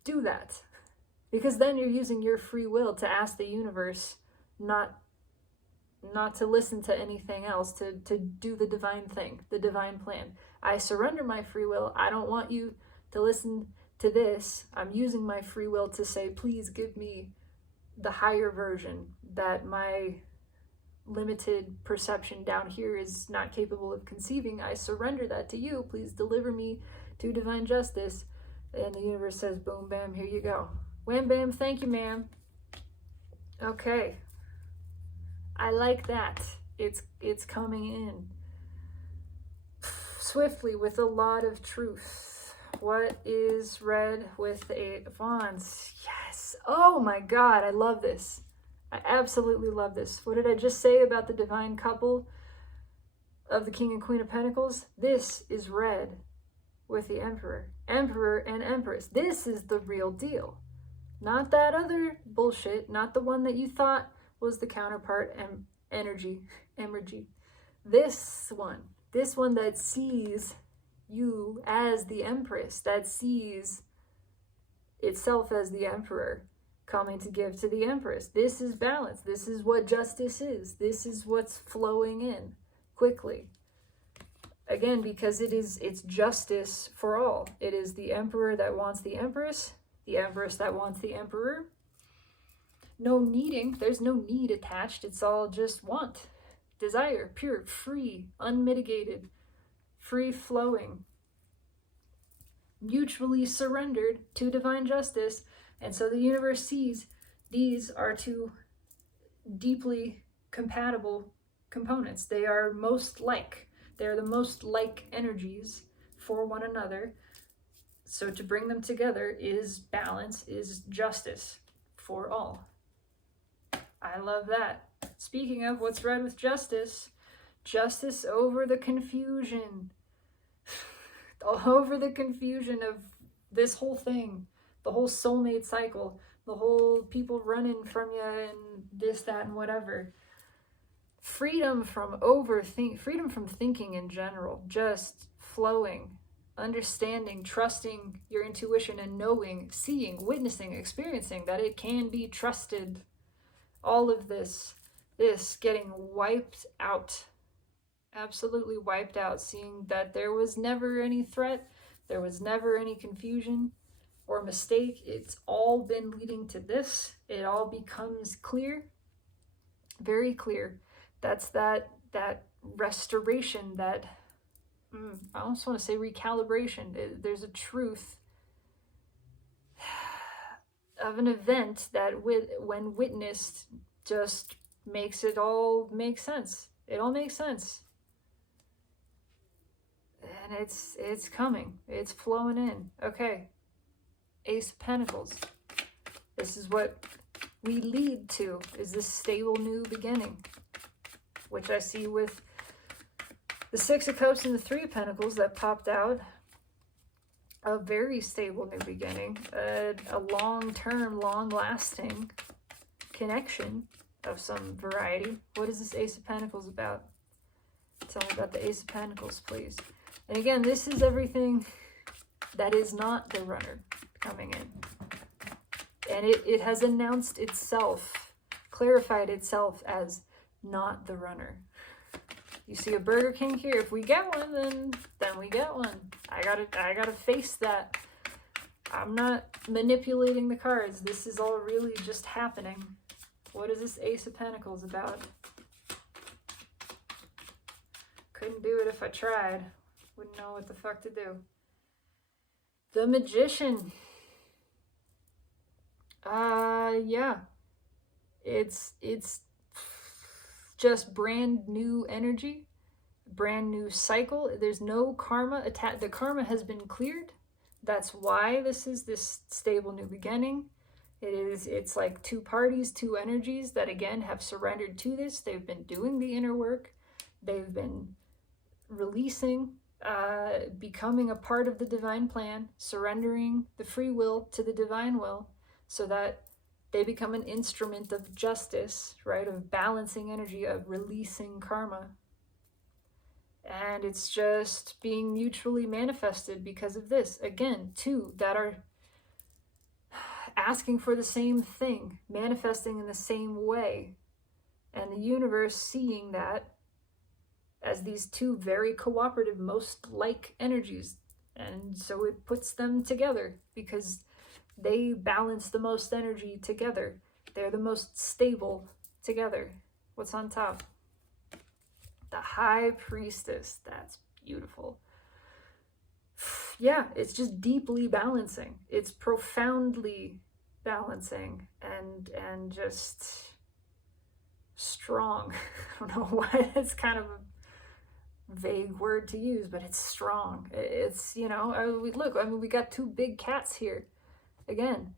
do that. Because then you're using your free will to ask the universe not to listen to anything else, to do the divine thing, the divine plan. I surrender my free will. I don't want you to listen to this. I'm using my free will to say, please give me the higher version that my limited perception down here is not capable of conceiving. I surrender that to you. Please deliver me to divine justice. And the universe says, boom, bam, here you go. Wham, bam, thank you, ma'am. Okay. I like that. It's coming in swiftly with a lot of truth. What is red with the Eight of Wands? Yes. Oh my God, I love this. I absolutely love this. What did I just say about the divine couple of the King and Queen of Pentacles? This is red with the Emperor. Emperor and Empress. This is the real deal. Not that other bullshit. Not the one that you thought was the counterpart energy. This one that sees you as the Empress, that sees itself as the Emperor, coming to give to the Empress. This is balance. This is what justice is. This is what's flowing in quickly. Again, because it's justice for all. It is the Emperor that wants the Empress that wants the Emperor. No needing. There's no need attached. It's all just want. Desire. Pure. Free. Unmitigated. Free flowing. Mutually surrendered to divine justice. And so the universe sees these are two deeply compatible components. They are most like. They're the most like energies for one another. So to bring them together is balance, is justice for all. I love that. Speaking of what's red with justice, justice over the confusion. Over the confusion of this whole thing, the whole soulmate cycle, the whole people running from you and this, that, and whatever. Freedom from freedom from thinking in general, just flowing, understanding, trusting your intuition and knowing, seeing, witnessing, experiencing that it can be trusted. All of this getting wiped out, absolutely wiped out, seeing that there was never any threat, there was never any confusion or mistake. It's all been leading to this. It all becomes clear, very clear. That's that restoration, that I almost want to say recalibration. There's a truth of an event that when witnessed just makes it all make sense. It all makes sense. And it's coming. It's flowing in. Okay. Ace of Pentacles. This is what we lead to, is this stable new beginning, which I see with the Six of Cups and the Three of Pentacles that popped out. A very stable new beginning, a long-term, long-lasting connection of some variety. What is this Ace of Pentacles about? Tell me about the Ace of Pentacles, please. And again, this is everything that is not the runner coming in. And it has announced itself, clarified itself as not the runner. You see a Burger King here. If we get one, then we get one. I gotta face that. I'm not manipulating the cards. This is all really just happening. What is this Ace of Pentacles about? Couldn't do it if I tried. Wouldn't know what the fuck to do. The Magician. Yeah. It's just brand new energy, brand new cycle. There's no karma attached. The karma has been cleared. That's why this is this stable new beginning. It's like two parties, two energies that again have surrendered to this. They've been doing the inner work. They've been releasing, becoming a part of the divine plan, surrendering the free will to the divine will, so that they become an instrument of justice, right? Of balancing energy, of releasing karma. And it's just being mutually manifested because of this. Again, two that are asking for the same thing, manifesting in the same way. And the universe seeing that as these two very cooperative, most like energies. And so it puts them together because they balance the most energy together. They're the most stable together. What's on top? The High Priestess. That's beautiful. Yeah, it's just deeply balancing. It's profoundly balancing and just strong. I don't know why it's kind of a vague word to use, but it's strong. It's, you know, we got two big cats here. Again,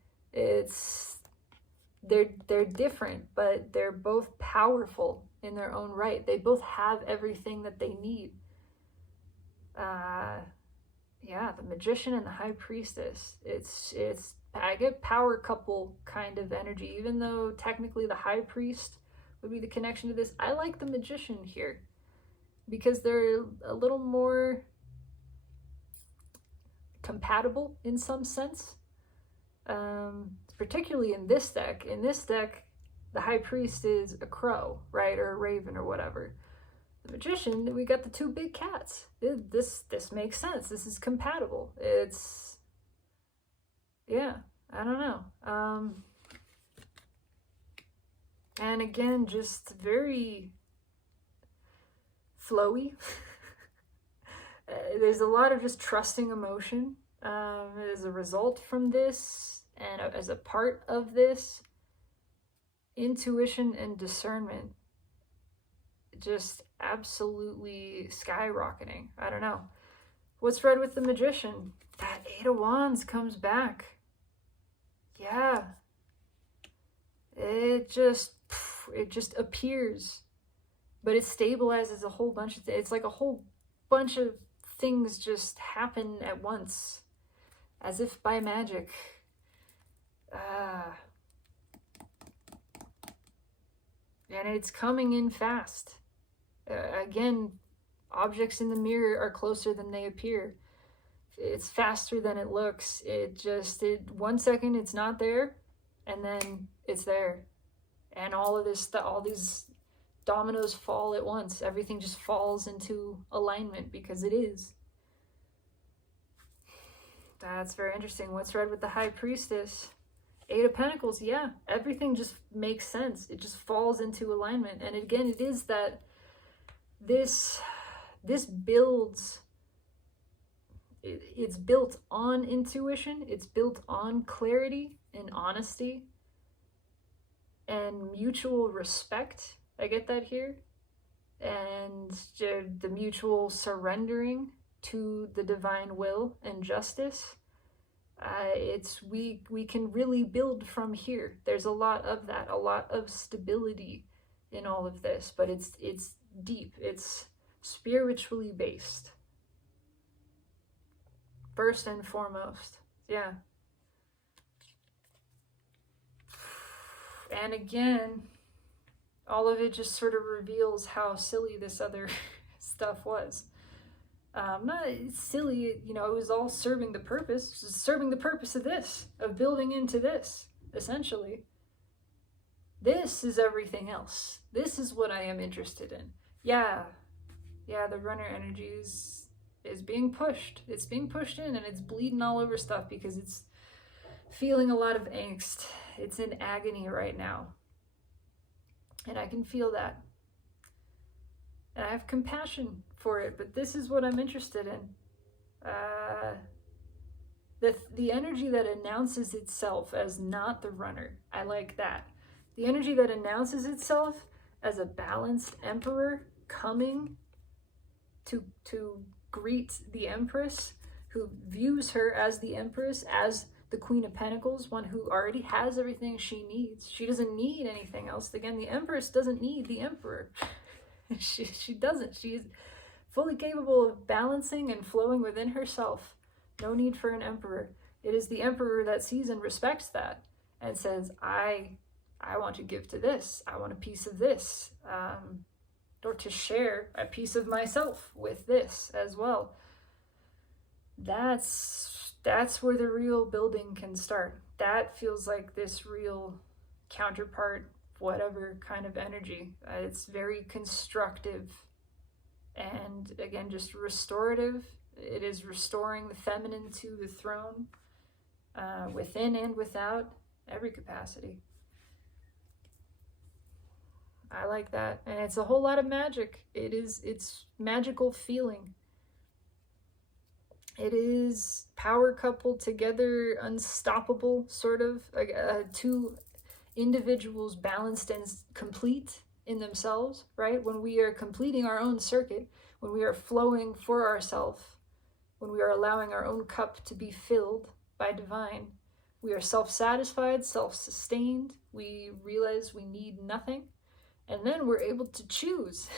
they're different, but they're both powerful in their own right. They both have everything that they need. Yeah, the Magician and the High Priestess. I get power couple kind of energy, even though technically the High Priest would be the connection to this. I like the Magician here because they're a little more compatible in some sense. Particularly in this deck. In this deck, the High Priest is a crow, right? Or a raven or whatever. The Magician, we got the two big cats. This makes sense. This is compatible. It's, yeah, I don't know. And again, just very flowy. There's a lot of just trusting emotion as a result from this. And as a part of this, intuition and discernment just absolutely skyrocketing. I don't know. What's read with the Magician? That Eight of Wands comes back. Yeah. It just appears. But it stabilizes a whole bunch of things. It's like a whole bunch of things just happen at once. As if by magic. And it's coming in fast. Again, objects in the mirror are closer than they appear. It's faster than it looks. 1 second it's not there, and then it's there. And all these dominoes fall at once. Everything just falls into alignment because it is. That's very interesting. What's read with the High Priestess? Eight of Pentacles, yeah. Everything just makes sense. It just falls into alignment. And again, it is that this builds, it's built on intuition, it's built on clarity and honesty and mutual respect. I get that here. And the mutual surrendering to the divine will and justice. We can really build from here. There's a lot of that, a lot of stability in all of this, but it's deep, it's spiritually based. First and foremost, yeah. And again, all of it just sort of reveals how silly this other stuff was. Not silly, it was all serving the purpose. It was serving the purpose of this, of building into this, essentially. This is everything else. This is what I am interested in. Yeah, the runner energy is being pushed. It's being pushed in, and it's bleeding all over stuff because it's feeling a lot of angst. It's in agony right now. And I can feel that. And I have compassion for it, but this is what I'm interested in. The energy that announces itself as not the runner. I like that. The energy that announces itself as a balanced emperor coming to greet the Empress, who views her as the Empress, as the Queen of Pentacles, one who already has everything she needs. She doesn't need anything else. Again, the Empress doesn't need the Emperor. She doesn't. She's fully capable of balancing and flowing within herself. No need for an emperor. It is the emperor that sees and respects that and says, I want to give to this. I want a piece of this. Or to share a piece of myself with this as well. That's where the real building can start. That feels like this real counterpart, whatever kind of energy. It's very constructive and, again, just restorative. It is restoring the feminine to the throne, within and without, every capacity. I like that. And it's a whole lot of magic. It's magical feeling. It is power coupled together, unstoppable, sort of. Two individuals balanced and complete in themselves, right? When we are completing our own circuit, when we are flowing for ourselves, when we are allowing our own cup to be filled by divine, we are self-satisfied, self-sustained. We realize we need nothing. And then we're able to choose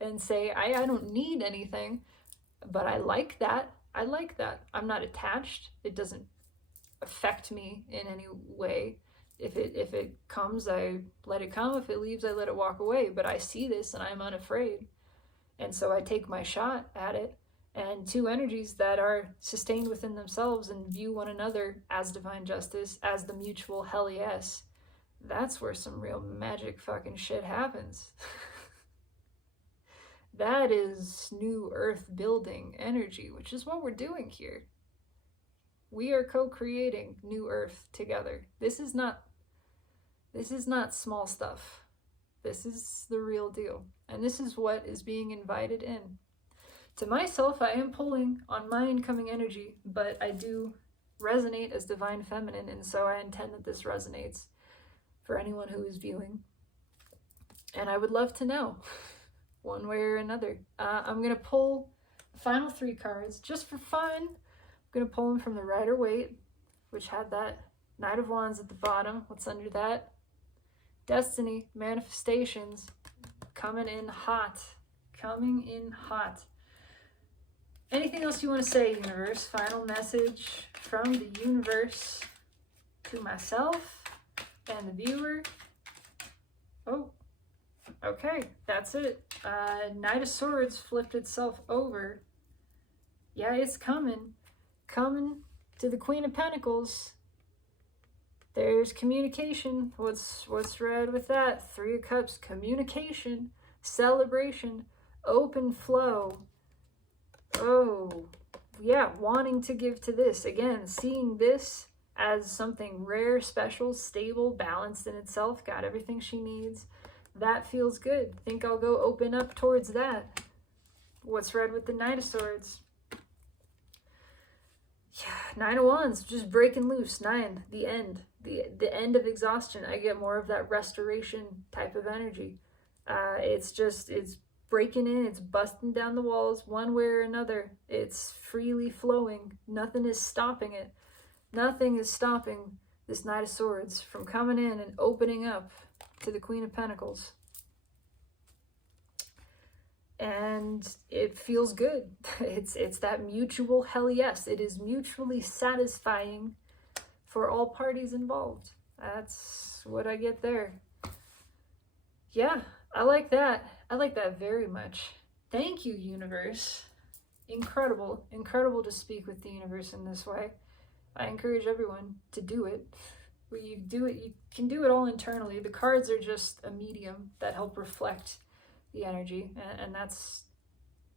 and say, I don't need anything, but I like that. I like that. I'm not attached. It doesn't affect me in any way. If it comes, I let it come. If it leaves, I let it walk away. But I see this and I'm unafraid. And so I take my shot at it. And two energies that are sustained within themselves and view one another as divine justice, as the mutual hell yes. That's where some real magic fucking shit happens. That is new earth building energy, which is what we're doing here. We are co-creating new earth together. This is not small stuff. This is the real deal. And this is what is being invited in. To myself, I am pulling on my incoming energy, but I do resonate as divine feminine, and so I intend that this resonates for anyone who is viewing. And I would love to know, one way or another. I'm going to pull the final 3 cards just for fun. I'm going to pull them from the Rider-Waite, which had that Knight of Wands at the bottom. What's under that? Destiny, manifestations, coming in hot. Coming in hot. Anything else you want to say, universe? Final message from the universe to myself and the viewer. Oh, okay, that's it. Knight of Swords flipped itself over. Yeah, it's coming. Coming to the Queen of Pentacles. There's communication. What's read with that? 3 of Cups, communication, celebration, open flow. Oh, yeah, wanting to give to this. Again, seeing this as something rare, special, stable, balanced in itself, got everything she needs. That feels good. Think I'll go open up towards that. What's read with the Knight of Swords? Yeah, 9 of Wands, just breaking loose. 9, the end. The end of exhaustion. I get more of that restoration type of energy. It's breaking in, it's busting down the walls one way or another. It's freely flowing. Nothing is stopping it. Nothing is stopping this Knight of Swords from coming in and opening up to the Queen of Pentacles. And it feels good. It's that mutual hell yes. It is mutually satisfying for all parties involved. That's what I get there. Yeah, I like that. I like that very much. Thank you, universe. Incredible. Incredible to speak with the universe in this way. I encourage everyone to do it. When you do it, you can do it all internally. The cards are just a medium that help reflect the energy, and that's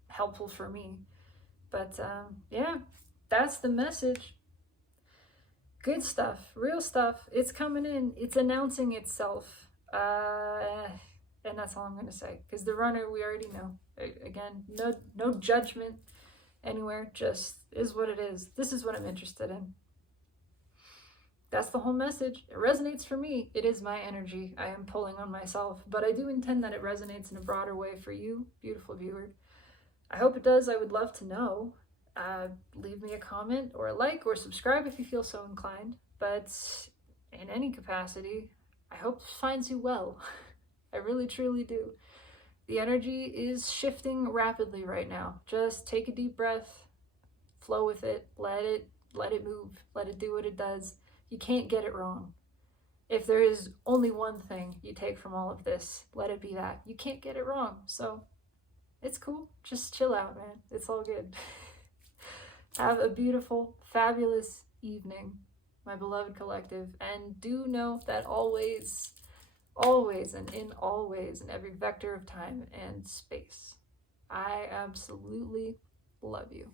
helpful for me. But yeah, that's the message. Good stuff, real stuff. It's coming in. It's announcing itself. And that's all I'm going to say. Because the runner, we already know. Again, no judgment anywhere. Just is what it is. This is what I'm interested in. That's the whole message. It resonates for me. It is my energy I am pulling on myself. But I do intend that it resonates in a broader way for you, beautiful viewer. I hope it does. I would love to know. Leave me a comment or a like or subscribe if you feel so inclined. But in any capacity, I hope it finds you well. I really, truly do. The energy is shifting rapidly right now. Just take a deep breath, flow with it, let it move, let it do what it does. You can't get it wrong. If there is only one thing you take from all of this, let it be that. You can't get it wrong. So it's cool. Just chill out, man. It's all good. Have a beautiful, fabulous evening, my beloved collective. And do know that always and in always, in every vector of time and space, I absolutely love you.